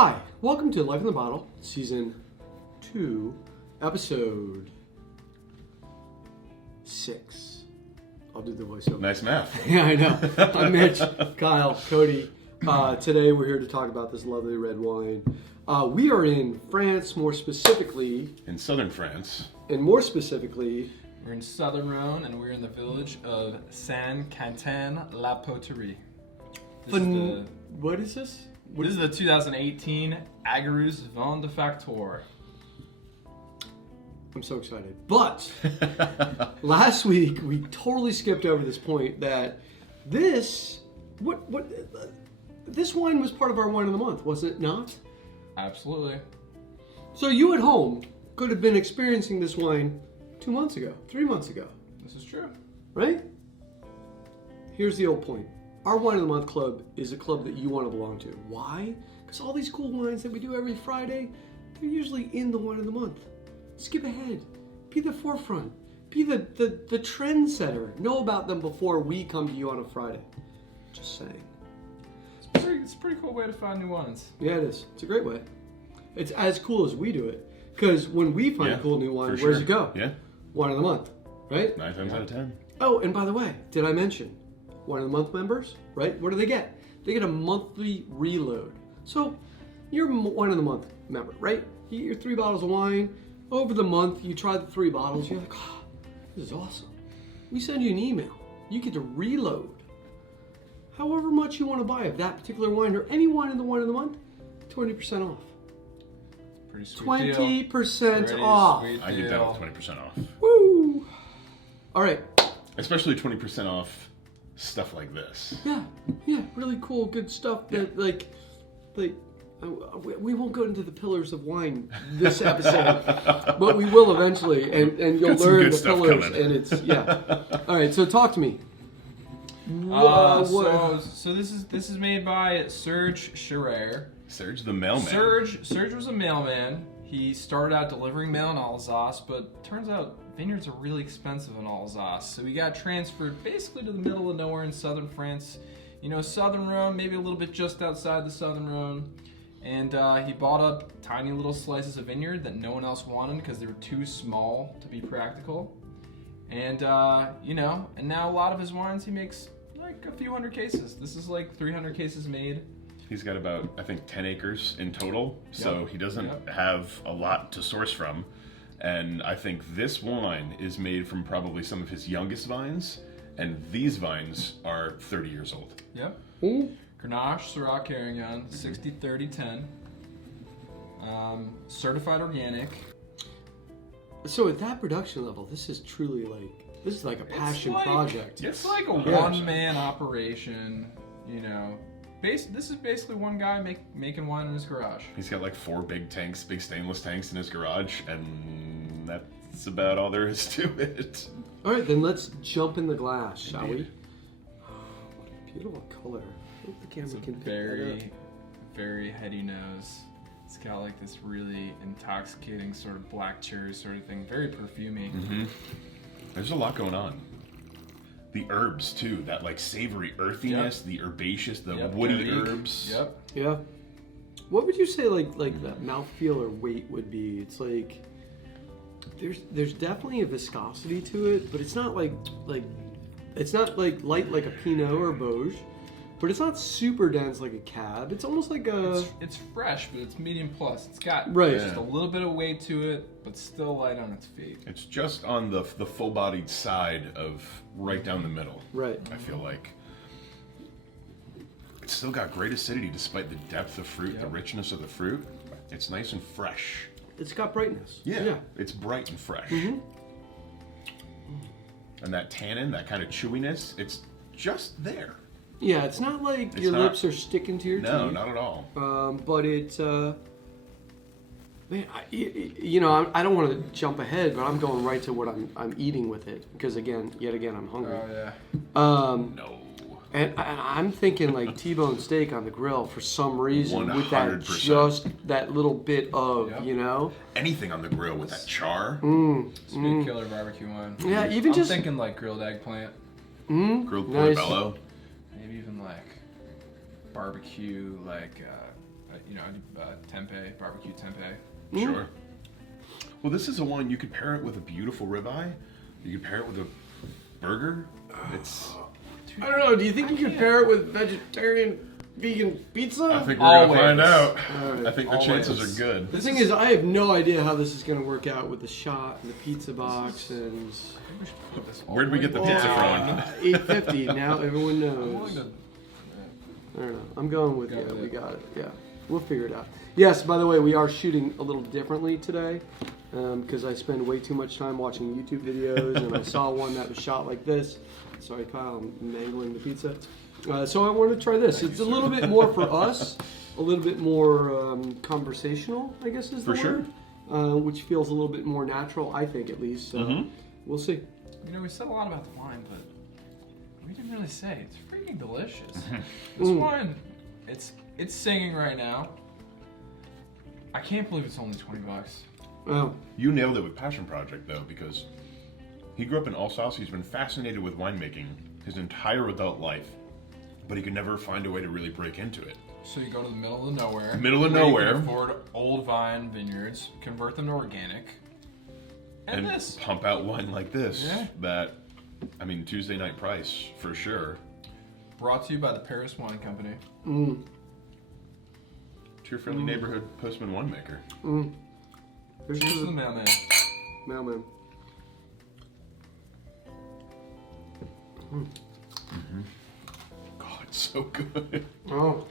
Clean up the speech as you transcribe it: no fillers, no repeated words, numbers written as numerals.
Hi, welcome to Life in the Bottle, Season 2, Episode 6. I'll do the voiceover. Nice math. Yeah, I know. I'm Mitch, Kyle, Cody. Today we're here to talk about this lovely red wine. We are in France, more specifically. In southern France. And more specifically. We're in southern Rhone, and we're in the village of Saint-Quentin-la-Poterie. What is this? This is the 2018 Agarrus Vigne Du Facteur. I'm so excited. But last week we totally skipped over this point that this wine was part of our wine of the month, was it not? Absolutely. So you at home could have been experiencing this wine 2 months ago, 3 months ago. This is true. Right? Here's the old point. Our Wine of the Month Club is a club that you want to belong to. Why? Because all these cool wines that we do every Friday, they're usually in the Wine of the Month. Skip ahead. Be the forefront. Be the trendsetter. Know about them before we come to you on a Friday. Just saying. It's a pretty cool way to find new wines. Yeah, it is. It's a great way. It's as cool as we do it. Because when we find a cool new wine, where does it go? Yeah. Wine of the Month, right? 9 times out of 10. Oh, and by the way, did I mention Wine of the Month members, right? What do they get? They get a monthly reload. So you're a Wine of the Month member, right? You get your 3 bottles of wine. Over the month, you try the 3 bottles. You're like, oh, this is awesome. We send you an email. You get to reload however much you want to buy of that particular wine or any wine in the Wine of the Month, 20% off. Pretty sweet 20% off. I get down with 20% off. Woo! All right. Especially 20% off stuff like this. Yeah, really cool, good stuff. That we won't go into the pillars of wine this episode, but we will eventually, and you'll learn the pillars. Coming. And it's All right, so talk to me. So this is made by Serge Scherer. Serge the mailman. Serge was a mailman. He started out delivering mail in Alsace, but turns out vineyards are really expensive in Alsace. So he got transferred basically to the middle of nowhere in southern France. You know, southern Rhone, maybe a little bit just outside the southern Rhone. And he bought up tiny little slices of vineyard that no one else wanted because they were too small to be practical. And, and now a lot of his wines, he makes like a few hundred cases. This is like 300 cases made. He's got about, I think, 10 acres in total, so he doesn't have a lot to source from. And I think this wine is made from probably some of his youngest vines, and these vines are 30 years old. Yep. Ooh. Grenache, Syrah, Carignan, 60-30-10. Certified organic. So at that production level, this is truly this is like a passion project. It's like a one-man operation, you know. This is basically one guy making wine in his garage. He's got like 4 big stainless tanks in his garage, and that's about all there is to it. All right, then let's jump in the glass, shall we? Oh, what a beautiful color. I hope the camera can pick that up. Very heady nose. It's got like this really intoxicating sort of black cherry sort of thing. Very perfumey. Mm-hmm. There's a lot going on. The herbs too, that like savory earthiness, the herbaceous, the woody herbs. Yep. Yeah. What would you say like the mouthfeel or weight would be? It's like there's definitely a viscosity to it, but it's not like it's not like light like a Pinot or a Bauge, but it's not super dense like a Cab. It's almost like a it's fresh, but it's medium plus. It's got just a little bit of weight to it, but still light on its feet. It's just on the full-bodied side of right down the middle. Right. I feel like it's still got great acidity despite the depth of fruit, the richness of the fruit. It's nice and fresh. It's got brightness. Yeah. It's bright and fresh. Mm-hmm. And that tannin, that kind of chewiness, it's just there. Yeah, it's not like your lips are sticking to your teeth. No, not at all. But it's, man, I don't want to jump ahead, but I'm going right to what I'm eating with it because yet again, I'm hungry. Oh yeah. No. And I'm thinking like T-bone steak on the grill for some reason 100%. with that little bit of anything on the grill with that char. It's a big killer barbecue wine. Yeah, I'm thinking like grilled eggplant. Grilled portobello. Maybe even like barbecue, like You know, I do tempeh, barbecue tempeh. Sure. Well, this is a wine you could pair it with a beautiful ribeye. You could pair it with a burger. It's. I don't know. Do you think you could pair it with vegetarian, vegan pizza? I think we're gonna Always. find out. Alright. I think the chances are good. The thing is, I have no idea how this is going to work out with the shot and the pizza box and. Where'd we get the pizza from? $8.50. Now everyone knows. to. I don't know. I'm going with Go yeah. with We it. got it. Yeah, we'll figure it out. Yes. By the way, we are shooting a little differently today because I spend way too much time watching YouTube videos, and I saw one that was shot like this. Sorry, Kyle, I'm mangling the pizza. So I want to try this. It's a little bit more for us, a little bit more conversational, I guess is the For sure. word, which feels a little bit more natural, I think at least. So we'll see. You know, we said a lot about the wine, but we didn't really say it's freaking delicious. This wine, it's singing right now. I can't believe it's only $20. Oh, You nailed it with Passion Project, though, because he grew up in Alsace. He's been fascinated with winemaking his entire adult life, but he could never find a way to really break into it. So you go to the middle of nowhere. Middle of where you nowhere. can afford old vine vineyards, convert them to organic, and this. Pump out wine like this. Yeah. That, I mean, Tuesday night price for sure. Brought to you by the Paris Wine Company. To your friendly neighborhood Postman winemaker. Here's Cheers to the the mailman. mailman. God, it's so good. Oh,